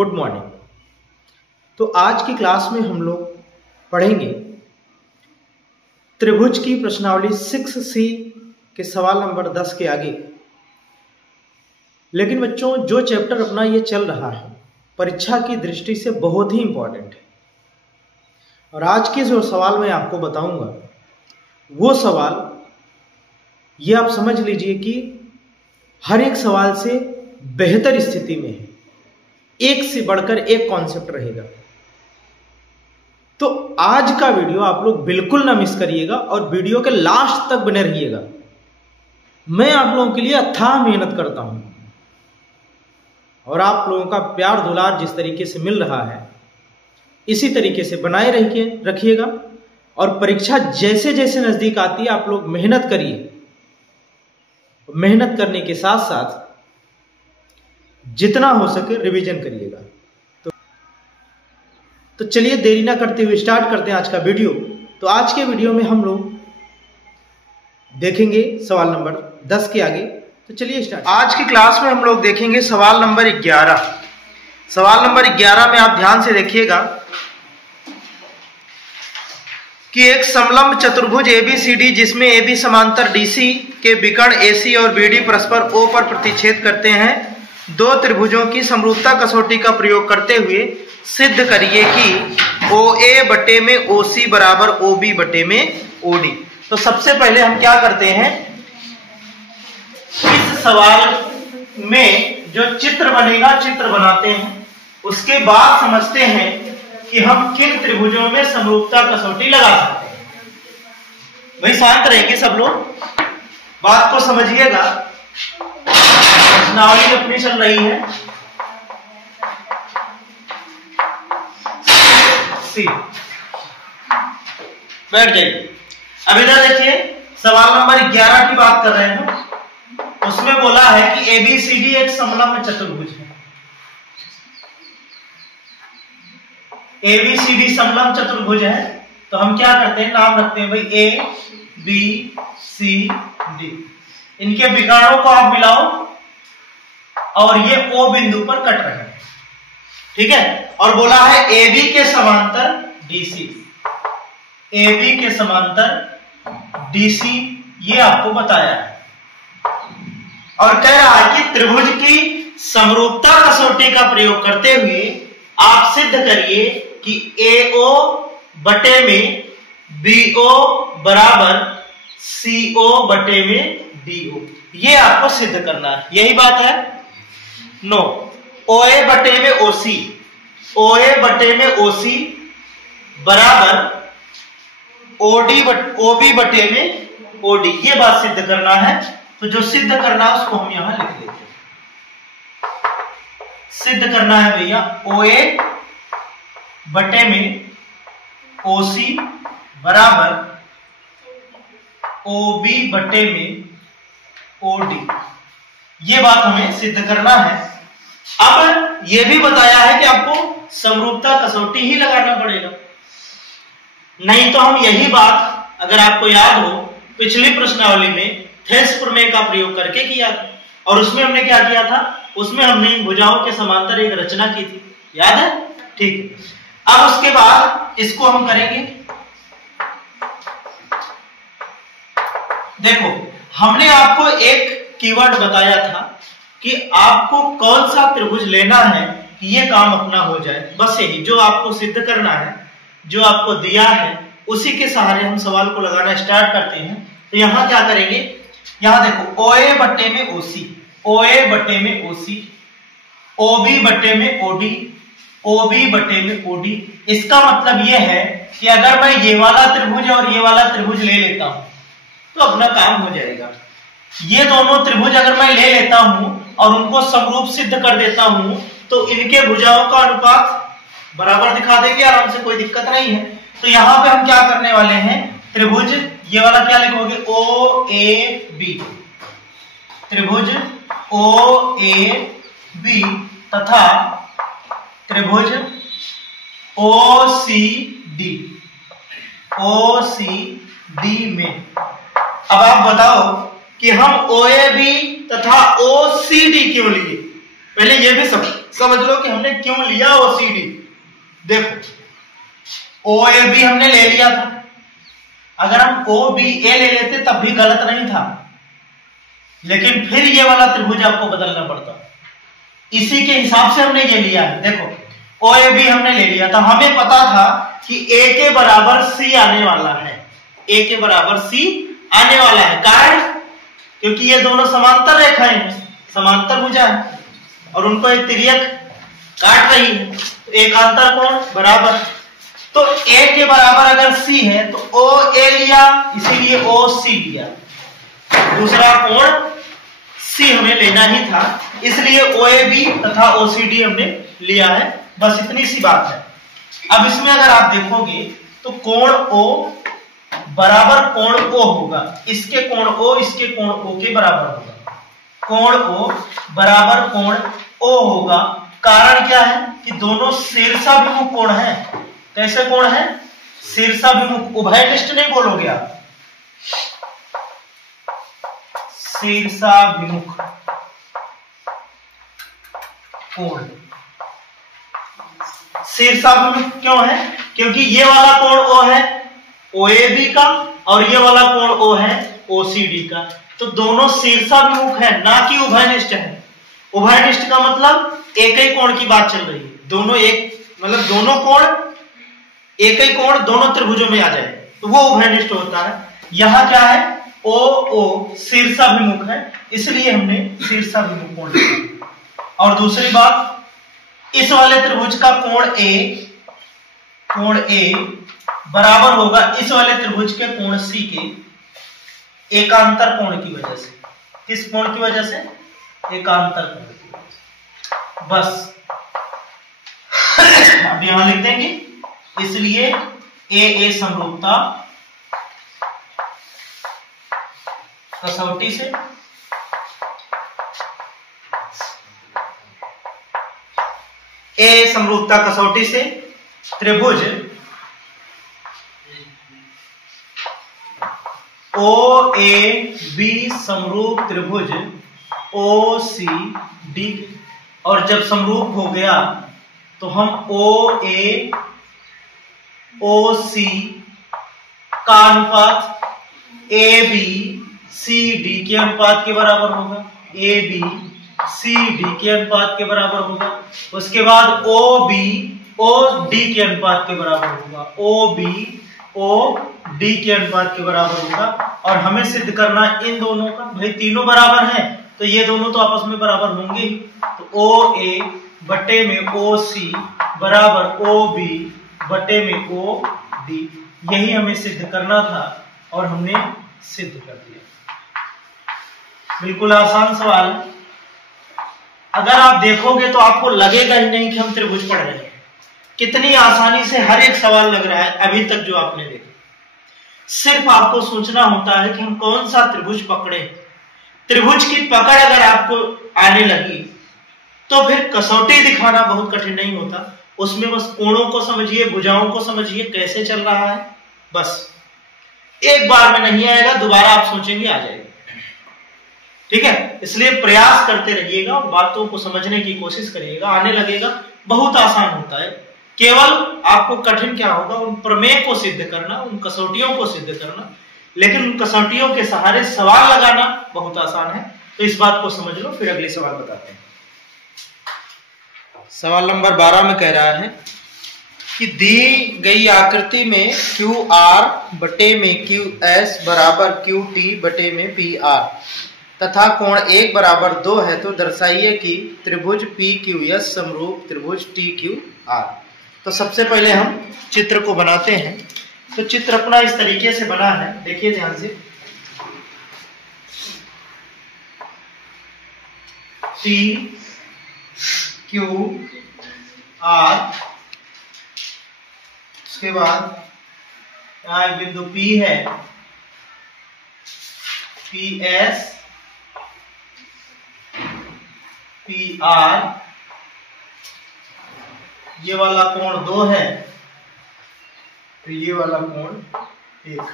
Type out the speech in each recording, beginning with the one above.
Good morning. तो आज की क्लास में हम लोग पढ़ेंगे त्रिभुज की प्रश्नावली 6C के सवाल नंबर 10 के आगे। लेकिन बच्चों, जो चैप्टर अपना ये चल रहा है परीक्षा की दृष्टि से बहुत ही इंपॉर्टेंट है, और आज के जो सवाल मैं आपको बताऊंगा वो सवाल ये आप समझ लीजिए कि हर एक सवाल से बेहतर स्थिति में है, एक से बढ़कर एक कॉन्सेप्ट रहेगा। तो आज का वीडियो आप लोग बिल्कुल ना मिस करिएगा और वीडियो के लास्ट तक बने रहिएगा। मैं आप लोगों के लिए अथाह मेहनत करता हूं और आप लोगों का प्यार दुलार जिस तरीके से मिल रहा है इसी तरीके से बनाए रखिएगा। और परीक्षा जैसे जैसे नजदीक आती है आप लोग मेहनत करिए। मेहनत करने के साथ साथ जितना हो सके रिवीजन करिएगा। तो चलिए देरी ना करते हुए स्टार्ट करते हैं आज का वीडियो। तो आज के वीडियो में हम लोग देखेंगे सवाल नंबर 10 के आगे। तो चलिए स्टार्ट। आज की क्लास में हम लोग देखेंगे सवाल नंबर 11। सवाल नंबर 11 में आप ध्यान से देखिएगा कि एक समलंब चतुर्भुज ABCD जिसमें AB समांतर DC के विकर्ण AC और BD परस्पर O पर प्रतिच्छेद करते हैं, दो त्रिभुजों की समरूपता कसौटी का प्रयोग करते हुए सिद्ध करिए कि OA बटे में OC बराबर OB बटे में OD। तो सबसे पहले हम क्या करते हैं, इस सवाल में जो चित्र बनेगा चित्र बनाते हैं, उसके बाद समझते हैं कि हम किन त्रिभुजों में समरूपता कसौटी लगा सकते हैं। भाई शांत रहेंगे सब लोग, बात को समझिएगा। प्रश्नावली अपनी चल रही है सी। बैठ जाइए। अब इधर देखिए सवाल नंबर 11 की बात कर रहे हैं। उसमें बोला है कि ABCD एक समलंब चतुर्भुज है। ABCD समलंब चतुर्भुज है, तो हम क्या करते हैं, नाम रखते हैं भाई ABCD। इनके विकर्णों को आप मिलाओ और ये O बिंदु पर कट रहे हैं, ठीक है। और बोला है AB के समांतर DC, AB के समांतर DC, ये आपको बताया है। और कह रहा है कि त्रिभुज की समरूपता कसौटी का प्रयोग करते हुए आप सिद्ध करिए कि AO बटे में BO बराबर CO बटे में DO। ये आपको सिद्ध करना है, यही बात है। नो, OA बटे में OC, OA बटे में OC बराबर OB बटे में OD, ये बात सिद्ध करना है। तो जो सिद्ध करना है उसको हम यहां लिख लेते हैं। सिद्ध करना है भैया OA बटे में OC बराबर OB बटे में OD, ये बात हमें सिद्ध करना है। अब यह भी बताया है कि आपको समरूपता कसौटी ही लगाना पड़ेगा, नहीं तो हम यही बात, अगर आपको याद हो, पिछली प्रश्नावली में थेस प्रमेय का प्रयोग करके किया था। और उसमें हमने क्या किया था, उसमें हमने भुजाओं के समांतर एक रचना की थी, याद है? ठीक है। अब उसके बाद इसको हम करेंगे। देखो, हमने आपको एक कीवर्ड बताया था कि आपको कौन सा त्रिभुज लेना है कि ये काम अपना हो जाए। बस यही जो आपको सिद्ध करना है, जो आपको दिया है, उसी के सहारे हम सवाल को लगाना स्टार्ट करते हैं। तो यहां क्या करेंगे, यहां देखो OA बटे में OC, OA बटे में OC, OB बटे में OD, OB बटे में OD। इसका मतलब यह है कि अगर मैं ये वाला त्रिभुज और ये वाला त्रिभुज ले लेता हूं तो अपना काम हो जाएगा। ये दोनों त्रिभुज अगर मैं ले लेता हूं और उनको समरूप सिद्ध कर देता हूं तो इनके भुजाओं का अनुपात बराबर दिखा देंगे आराम से, कोई दिक्कत नहीं है। तो यहां पे हम क्या करने वाले हैं, त्रिभुज ये वाला क्या लिखोगे, OAB, त्रिभुज OAB तथा त्रिभुज OCD में। अब आप बताओ कि हम OAB तथा OCD क्यों लिए, पहले ये भी सब समझ लो कि हमने क्यों लिया OCD। देखो OAB हमने ले लिया था, अगर हम OBA ले लेते तब भी गलत नहीं था, लेकिन फिर ये वाला त्रिभुज आपको बदलना पड़ता। इसी के हिसाब से हमने ये लिया है। देखो OAB हमने ले लिया था, हमें पता था कि A के बराबर C आने वाला है, A के बराबर C आने वाला है। कारण क्योंकि ये दोनों समांतर रेखाएं हैं, समांतर भुजा है और उनको एक तिर्यक काट रही है, तो एकांतर कोण बराबर। तो A के बराबर अगर C है तो OA लिया, इसीलिए OC लिया। दूसरा कोण C हमें लेना ही था, इसलिए OAB तथा OCD हमने लिया है। बस इतनी सी बात है। अब इसमें अगर आप देखोगे तो कोण O बराबर कोण O होगा, इसके कोण O इसके कोण O के बराबर होगा। कोण O बराबर कोण O होगा। कारण क्या है कि दोनों शीर्षाभिमुख कोण है। कैसे कोण है? शीर्षाभिमुख। उभयनिष्ठ नहीं बोलोगे आप, शीर्षाभिमुख कोण। शीर्षाभिमुख क्यों है? क्योंकि ये वाला कोण O है OAB का और ये वाला कोण O है OCD का, तो दोनों शीर्षाभिमुख है, ना कि उभयनिष्ठ है। उभयनिष्ठ का मतलब एक ही कोण की बात चल रही है, दोनों एक मतलब दोनों कोण एक ही कोण दोनों त्रिभुजों में आ जाए तो वो उभयनिष्ठ होता है। यहां क्या है? OO शीर्षाभिमुख है, इसलिए हमने शीर्षाभिमुख कोण लिया। और दूसरी बात, इस वाले त्रिभुज का कोण A बराबर होगा इस वाले त्रिभुज के कोण C के एकांतर कोण की वजह से। किस कोण की वजह से? एकांतर कोण की वजह से। बस अब यहां लिख देंगे, इसलिए AA समरूपता कसौटी से समरूपता कसौटी से त्रिभुज OAB समरूप त्रिभुज OCD, और जब समरूप हो गया तो हम OA OC का अनुपात AB CD के अनुपात के बराबर होगा, AB CD के अनुपात के बराबर होगा। उसके बाद OB OD के अनुपात के बराबर होगा, OB OD के अनुपात के बराबर होगा। और हमें सिद्ध करना इन दोनों का, भाई तीनों बराबर हैं तो ये दोनों तो आपस में बराबर होंगे ही। तो OA बटे में OC बराबर OB बटे में OD, यही हमें सिद्ध करना था और हमने सिद्ध कर दिया। बिल्कुल आसान सवाल। अगर आप देखोगे तो आपको लगेगा ही नहीं कि हम त्रिभुज पढ़ रहे हैं। कितनी आसानी से हर एक सवाल लग रहा है अभी तक जो आपने देखा। सिर्फ आपको सोचना होता है कि हम कौन सा त्रिभुज पकड़े। त्रिभुज की पकड़ अगर आपको आने लगी तो फिर कसौटी दिखाना बहुत कठिन नहीं होता। उसमें बस कोणों को समझिए, भुजाओं को समझिए कैसे चल रहा है, बस एक बार में नहीं आएगा, दोबारा आप सोचेंगे आ जाएगा। ठीक है, इसलिए प्रयास करते रहिएगा, बातों को समझने की कोशिश करिएगा, आने लगेगा। बहुत आसान होता है, केवल आपको कठिन क्या होगा, उन प्रमेय को सिद्ध करना, उन कसौटियों को सिद्ध करना। लेकिन उन कसौटियों के सहारे सवाल लगाना बहुत आसान है। तो इस बात को समझ लो, फिर अगले सवाल बताते हैं। सवाल नंबर 12 में कह रहा है कि दी गई आकृति में QR बटे में QS बराबर QT बटे में PR तथा कोण 1 बराबर 2 है, तो दर्शाइए कि त्रिभुज PQS समरूप त्रिभुज TQR। तो सबसे पहले हम चित्र को बनाते हैं। तो चित्र अपना इस तरीके से बना है, देखिए ध्यान से। TQR, उसके बाद यहां एक बिंदु P है, PS PR, ये वाला कोण 2 है, तो ये वाला कोण 1,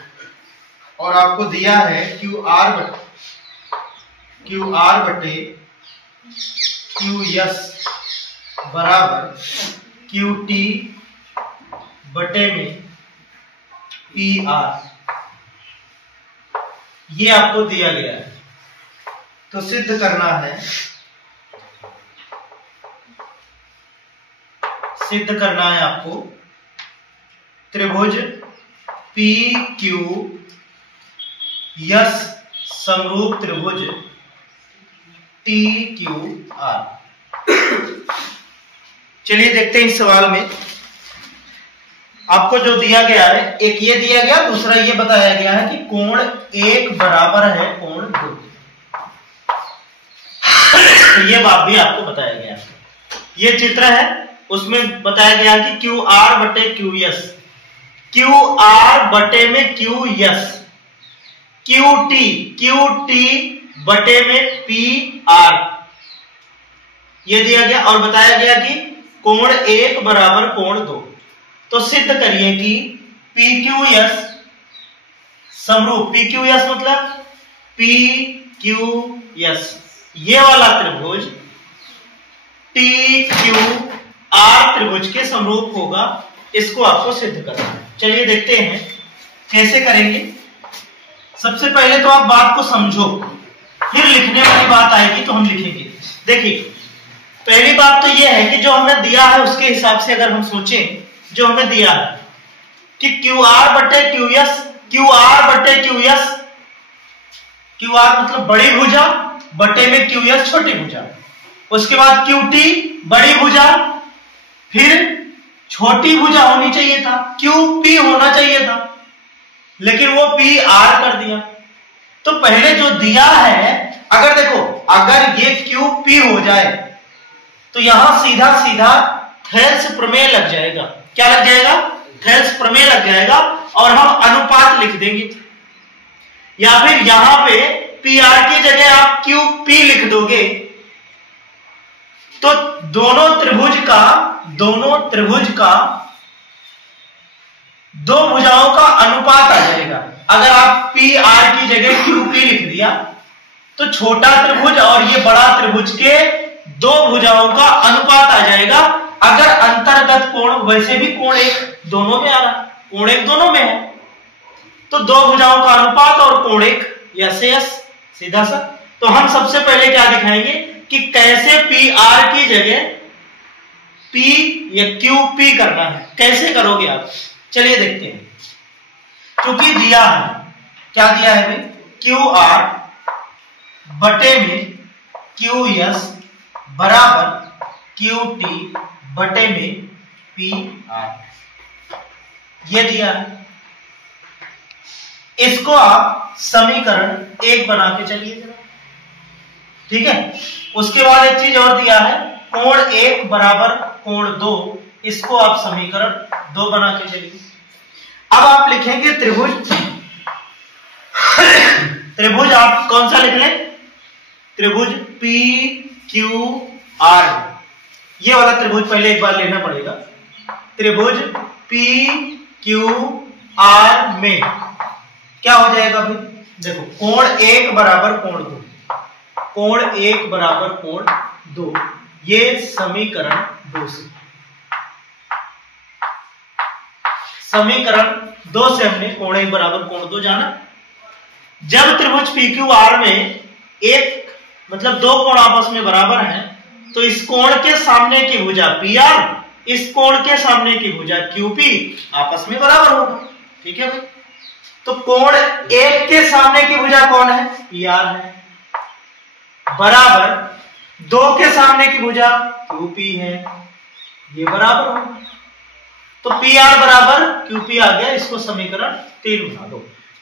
और आपको दिया है QR बटे QS बराबर क्यू टी बटे में पी आर, ये आपको दिया गया है। तो सिद्ध करना है, सिद्ध करना है आपको त्रिभुज पी क्यू यस समरूप त्रिभुज टी क्यू आर। चलिए देखते हैं इस सवाल में आपको जो दिया गया है, एक ये दिया गया, दूसरा ये बताया गया है कि कोण एक बराबर है कोण दो। तो ये बात भी आपको बताया गया है। ये चित्र है, उसमें बताया गया कि क्यू आर बटे क्यू यस, क्यू आर बटे में क्यू यस, क्यू टी बटे में पी आर, ये दिया गया। और बताया गया कि कोण एक बराबर कोण दो। तो सिद्ध करिए कि पी क्यू एस समरूप, पी क्यू एस मतलब पी क्यू एस, ये वाला त्रिभुज टी क्यू आर त्रिभुज के समरूप होगा। इसको आपको सिद्ध करना है। चलिए देखते हैं कैसे करेंगे। सबसे पहले तो आप बात को समझो, फिर लिखने वाली बात आएगी तो हम लिखेंगे। देखिए पहली बात तो यह है कि जो हमें दिया है उसके हिसाब से अगर हम सोचें, जो हमें दिया है कि क्यू आर बटे क्यू एस, क्यू आर बटे क्यू एस, क्यू आर मतलब बड़ी भुजा बटे में क्यू एस छोटी भुजा, उसके बाद क्यू टी बड़ी भुजा, फिर छोटी भुजा होनी चाहिए था, क्यू पी होना चाहिए था, लेकिन वो पी आर कर दिया। तो पहले जो दिया है, अगर देखो अगर ये क्यू पी हो जाए तो यहां सीधा सीधा थेल्स प्रमेय लग जाएगा। क्या लग जाएगा? थेल्स प्रमेय लग जाएगा और हम अनुपात लिख देंगे। या फिर यहां पे पी आर की जगह आप क्यू पी लिख दोगे तो दोनों त्रिभुज का दो भुजाओं का अनुपात आ जाएगा। अगर आप पी आर की जगह क्यू पी लिख दिया तो छोटा त्रिभुज और ये बड़ा त्रिभुज के दो भुजाओं का अनुपात आ जाएगा। अगर अंतर्गत कोण, वैसे भी कोण एक दोनों में आ रहा, कोण एक दोनों में है, तो दो भुजाओं का अनुपात और कोण एक यस यस सीधा सा। तो हम सबसे पहले क्या दिखाएंगे कि कैसे पी आर की जगह पी या क्यू पी करना है। कैसे करोगे आप, चलिए देखते हैं। क्योंकि दिया है, क्या दिया है भाई, क्यू आर बटे में क्यू एस बराबर क्यू टी बटे में पी आर, ये दिया है। इसको आप समीकरण एक बना के चलिए जरा, ठीक है। उसके बाद एक चीज और दिया है, कोण एक बराबर कोण दो, इसको आप समीकरण दो बना के चलिए। अब आप लिखेंगे त्रिभुज, त्रिभुज आप कौन सा लिख लें, त्रिभुज पी क्यू आर, ये वाला त्रिभुज पहले एक बार लेना पड़ेगा। त्रिभुज पी क्यू आर में क्या हो जाएगा भाई, देखो कोण एक बराबर कोण दो, कोण एक बराबर कोण दो, ये समीकरण दो से, समीकरण दो से हमने कोण एक बराबर कोण दो जाना। जब त्रिभुज पी क्यू आर में एक मतलब दो कोण आपस में बराबर हैं, तो इस कोण के सामने की भुजा पी आर, इस कोण के सामने की भुजा क्यू पी आपस में बराबर होगा, ठीक है भाई। तो कोण एक के सामने की भुजा कौन है, पी आर है, बराबर दो के सामने की भुजा क्यू पी है, ये बराबर होगा। तो पी आर बराबर क्यू पी आ गया, इसको समीकरण 3 बना दो।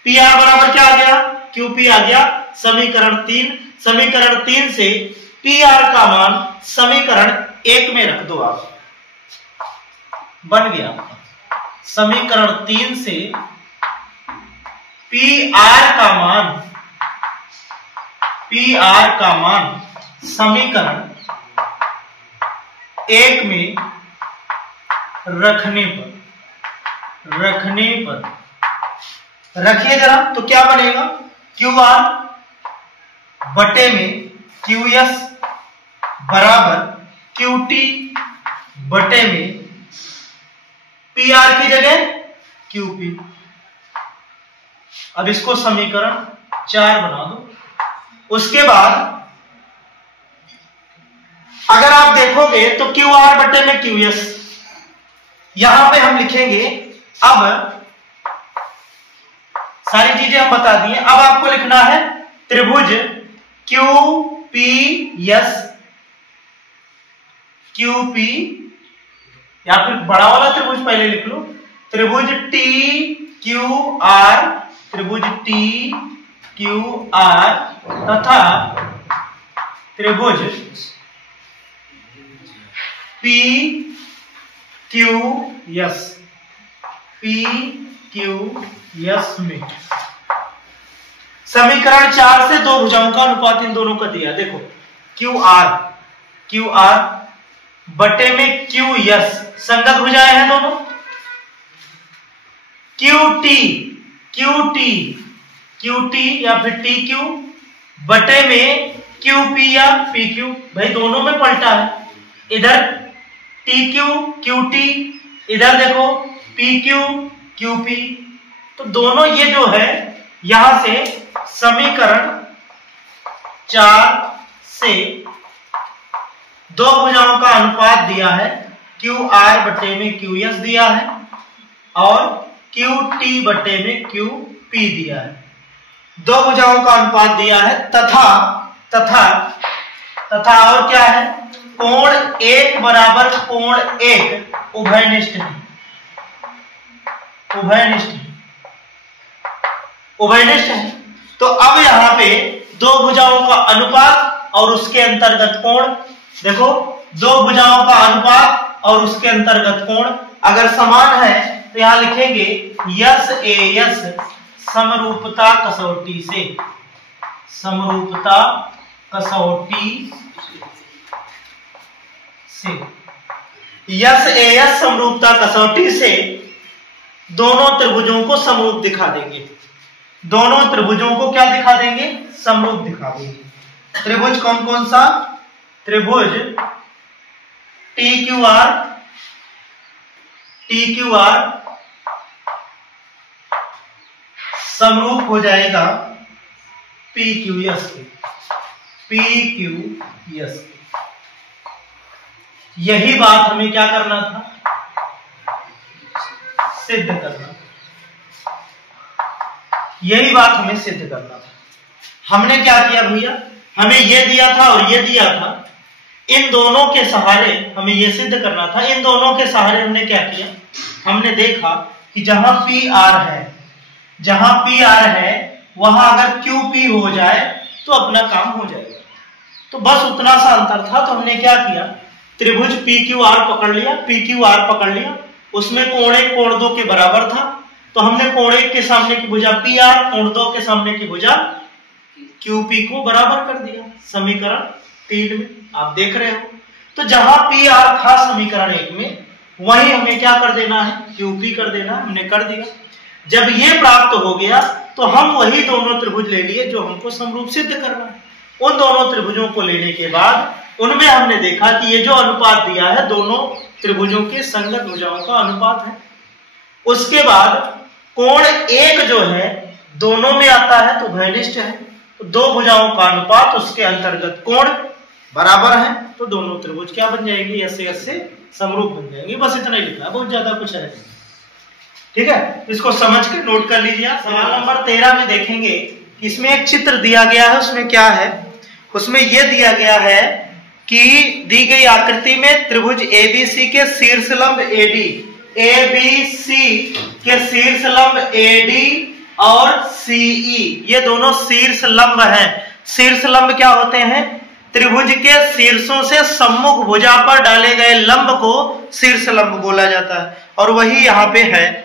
पी आर बराबर क्या आ गया, क्यू पी आ गया, समीकरण 3। समीकरण 3 से पी आर का मान समीकरण 1 में रख दो आप, बन गया आपका समीकरण 3 से पी आर का मान समीकरण 1 में रखने पर रखिए जरा, तो क्या बनेगा, क्यू आर बटे में क्यू एस बराबर क्यू टी बटे में पी आर की जगह क्यू पी। अब इसको समीकरण 4 बना दो। उसके बाद अगर आप देखोगे तो क्यू आर बटे में क्यू एस, यहां पे हम लिखेंगे। अब सारी चीजें हम बता दिए। अब आपको लिखना है त्रिभुज Q P S, Q P, या फिर बड़ा वाला त्रिभुज पहले लिख लो, त्रिभुज टी क्यू आर, त्रिभुज टी क्यू आर तथा त्रिभुज P Q S, P Q S में समीकरण 4 से दो भुजाओं का अनुपात इन दोनों का दिया। देखो क्यू आर बटे में क्यू एस, संगत भुजाएं हैं दोनों। क्यू टी या फिर टी क्यू बटे में क्यू पी या पी क्यू, भाई दोनों में पलटा है। इधर टी क्यू टी, इधर देखो पी क्यू पी, तो दोनों ये जो है यहां से समीकरण 4 से दो भुजाओं का अनुपात दिया है। क्यू आर बटे में क्यू एस दिया है और क्यू टी बटे में क्यू पी दिया है। दो भुजाओं का अनुपात दिया है तथा और क्या है, कोण 1 बराबर कोण 1 उभयनिष्ठ है। तो अब यहां पे दो भुजाओं का अनुपात और उसके अंतर्गत कोण, देखो दो भुजाओं का अनुपात और उसके अंतर्गत कोण अगर समान है तो यहां लिखेंगे यस ए यस समरूपता कसौटी से, समरूपता कसौटी से, यस ए यस समरूपता कसौटी से दोनों त्रिभुजों को समरूप दिखा देंगे। दोनों त्रिभुजों को क्या दिखा देंगे, समरूप दिखा देंगे। त्रिभुज कौन कौन सा, त्रिभुज टी क्यू आर समरूप हो जाएगा पी क्यू एस के। यही बात हमें क्या करना था, सिद्ध करना। यही बात हमें सिद्ध करना था। हमने क्या किया भैया, हमें ये दिया था और ये दिया था, इन दोनों के सहारे हमें ये सिद्ध करना था। इन दोनों के सहारे हमने क्या किया, हमने देखा कि जहां पी आर है वहां अगर क्यू पी हो जाए तो अपना काम हो जाएगा। तो बस उतना सा अंतर था। तो हमने क्या किया, त्रिभुज पी क्यू आर पकड़ लिया, उसमें कोण 1 कोण 2 के बराबर था। तो हमने कोण 1 के सामने की भुजा पी आर, कोण 2 के सामने की भुजा क्यू पी को बराबर कर दिया समीकरण 3 में, आप देख रहे हो। तो जहां पी आर था समीकरण 1 में, वही हमें क्या कर देना है, क्यू पी कर देना, हमने कर दिया। जब ये प्राप्त हो गया तो हम वही दोनों त्रिभुज ले लिए जो हमको समरूप सिद्ध करना है। उन दोनों त्रिभुजों को लेने के बाद उनमें हमने देखा कि ये जो अनुपात दिया है दोनों त्रिभुजों के संगत भुजाओं का अनुपात है। उसके बाद कोण 1 जो है दोनों में आता है तो उभयनिष्ठ है, तो दो भुजाओं का अनुपात उसके अंतर्गत कोण बराबर है, तो दोनों त्रिभुज क्या बन जाएंगे, यस से समरूप बन जाएंगे। बस इतना ही लिखना है, बहुत ज्यादा कुछ है। ठीक है, इसको समझ के नोट कर लीजिए। सवाल नंबर 13 में देखेंगे कि इसमें एक चित्र दिया गया है। उसमें क्या है, उसमें यह दिया गया है कि दी गई आकृति में त्रिभुज एबीसी के शीर्षलंब एडी, एबीसी के शीर्षलंब एडी और सीई, ये दोनों शीर्षलंब हैं। शीर्षलंब क्या होते हैं, त्रिभुज के शीर्षों से सम्मुख भुजा पर डाले गए लंब को शीर्षलंब बोला जाता है, और वही यहाँ पे है।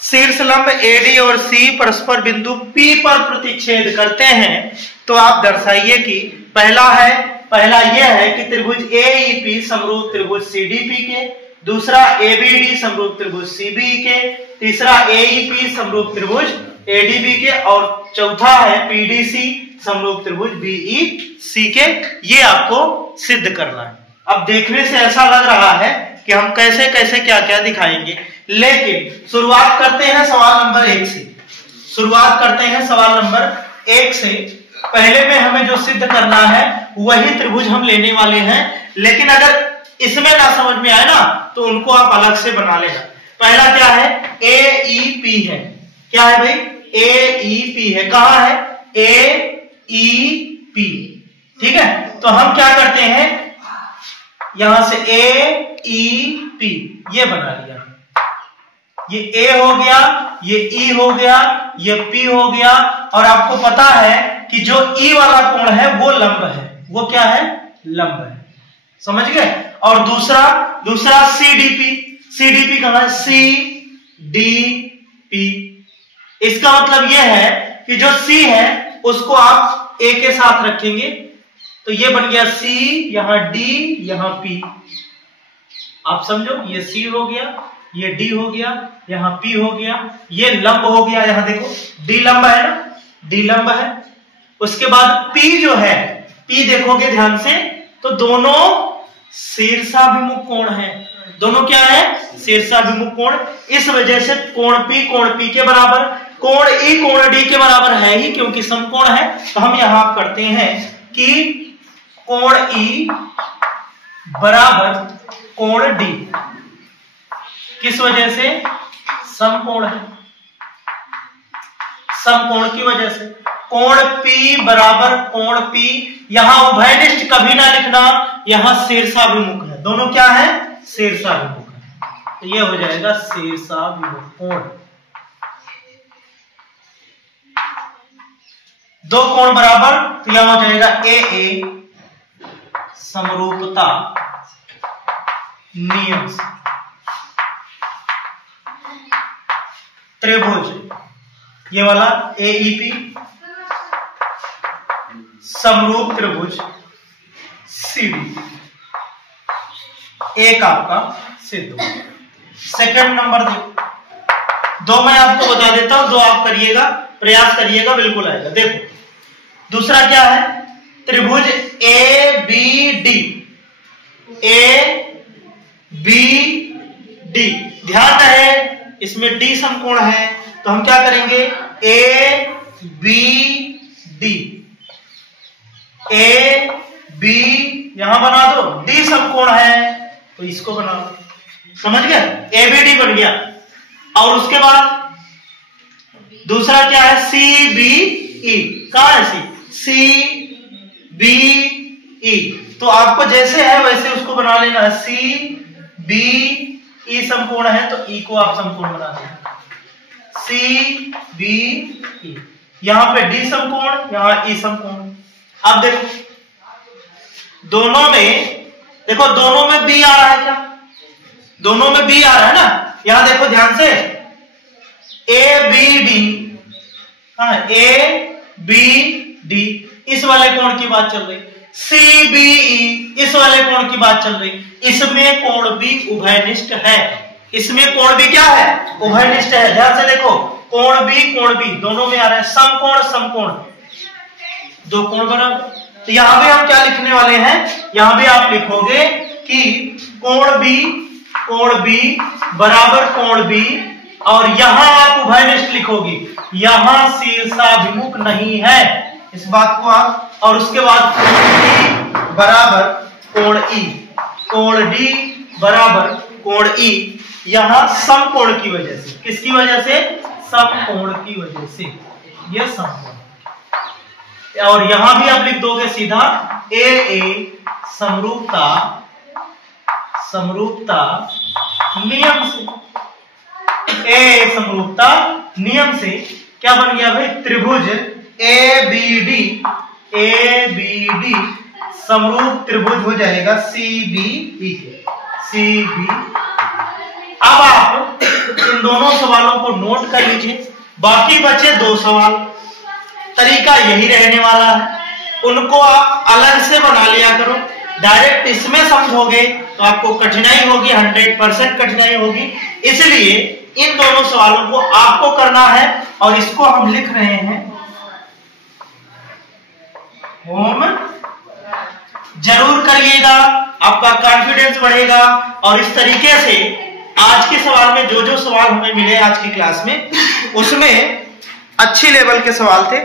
शीर्षलंब एडी और सी परस्पर बिंदु P पर प्रतिच्छेद करते हैं। तो आप दर्शाइए कि पहला यह है कि त्रिभुज AEP समरूप त्रिभुज CDP के, दूसरा ABD समरूप त्रिभुज CBE के, तीसरा AEP समरूप त्रिभुज ADB के, और चौथा है PDC समरूप त्रिभुज BEC के। ये आपको सिद्ध करना है। अब देखने से ऐसा लग रहा है कि हम कैसे कैसे क्या क्या दिखाएंगे, लेकिन शुरुआत करते हैं सवाल नंबर 1 से। शुरुआत करते हैं सवाल नंबर 1 से। पहले में हमें जो सिद्ध करना है वही त्रिभुज हम लेने वाले हैं, लेकिन अगर इसमें ना समझ में आए ना तो उनको आप अलग से बना लेना। पहला क्या है, AEP है। क्या है भाई, AEP है। कहां है, AEP, ठीक है। तो हम क्या करते हैं, यहां से AEP ये बना लिया, ये A हो गया, ये E हो गया, ये P हो गया। और आपको पता है कि जो E वाला कोण है वो लंब है, वो क्या है, लंब है, समझ गए। और दूसरा CDP कहां है, CDP। इसका मतलब यह है कि जो C है उसको आप A के साथ रखेंगे तो ये बन गया C, यहां D, यहां P। आप समझो, ये C हो गया, ये D हो गया, यहां P हो गया, ये लंब हो गया। यहां देखो D लंब है ना, D लंब है। उसके बाद P जो है, P देखोगे ध्यान से तो दोनों शीर्षाभिमुख कोण है। दोनों क्या है, शीर्षाभिमुख कोण। इस वजह से कोण P के बराबर, कोण E कोण D के बराबर है ही, क्योंकि समकोण है। तो हम यहां करते हैं कि कोण E बराबर कोण D। किस वजह से, समकोण है, समकोण की वजह से। कोण P बराबर कोण P, यहां उभयनिष्ठ कभी ना लिखना, यहां शीर्षाभिमुख है। दोनों क्या है, शीर्षाभिमुख है। तो ये हो जाएगा शीर्षाभिमुख कोण। दो कोण बराबर, तो यहां हो जाएगा AA समरूपता नियम से। त्रिभुज ये वाला AEP समरूप त्रिभुज CD, एक आपका सिद्ध हो। सेकंड नंबर दो मैं आपको बता देता हूं, दो आप करिएगा, प्रयास करिएगा, बिल्कुल आएगा। देखो दूसरा क्या है, त्रिभुज ABD। ध्यान रहे इसमें D समकोण है, तो हम क्या करेंगे, AB यहां बना दो, D समकोण है तो इसको बना दो, समझ गए, ABD बन गया। और उसके बाद दूसरा क्या है, CBE। कहां है CBE, तो आपको जैसे है वैसे उसको बना लेना है। CBE समकोण है तो E को आप समकोण बना देना, CBE। यहां पे D समकोण, यहां E समकोण। अब देखो दोनों में B आ रहा है क्या, दोनों में B आ रहा है ना। यहां देखो ध्यान से, ABD, ABD इस वाले कोण की बात चल रही, CBE इस वाले कोण की बात चल रही। इसमें कोण भी उभयनिष्ठ है, इसमें कोण भी क्या है, उभयनिष्ठ है। ध्यान से देखो, कोण भी दोनों में आ रहा है, समकोण, दो कोण बराबर। तो यहां भी हम क्या लिखने वाले हैं, यहां भी आप लिखोगे कि कोण B बराबर कोण B, और यहां आप उभयनिष्ठ लिखोगे, यहां शीर्षाभिमुख नहीं है, इस बात को आप। और उसके बाद कोण D बराबर कोण E, कोण D बराबर कोण E, यहां समकोण की वजह से। किसकी वजह से, समकोण की वजह से, यह समकोण। और यहां भी आप लिख दोगे सीधा AA समरूपता नियम से। AA समरूपता नियम से क्या बन गया भाई, त्रिभुज ABD समरूप त्रिभुज हो जाएगा CBE के। अब आप इन दोनों सवालों को नोट कर लीजिए, बाकी बचे दो सवाल। तरीका यही रहने वाला है, उनको आप अलग से बना लिया करो। डायरेक्ट इसमें समझोगे तो आपको कठिनाई होगी, 100% कठिनाई होगी। इसलिए इन दोनों सवालों को आपको करना है, और इसको हम लिख रहे हैं होम जरूर करिएगा, आपका कॉन्फिडेंस बढ़ेगा। और इस तरीके से आज के सवाल में जो सवाल हमें मिले आज की क्लास में, उसमें अच्छी लेवल के सवाल थे।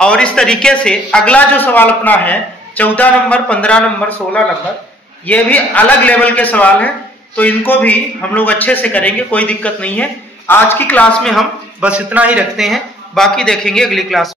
और इस तरीके से अगला जो सवाल अपना है 14 नंबर, 15 नंबर, 16 नंबर, ये भी अलग लेवल के सवाल हैं, तो इनको भी हम लोग अच्छे से करेंगे, कोई दिक्कत नहीं है। आज की क्लास में हम बस इतना ही रखते हैं, बाकी देखेंगे अगली क्लास में।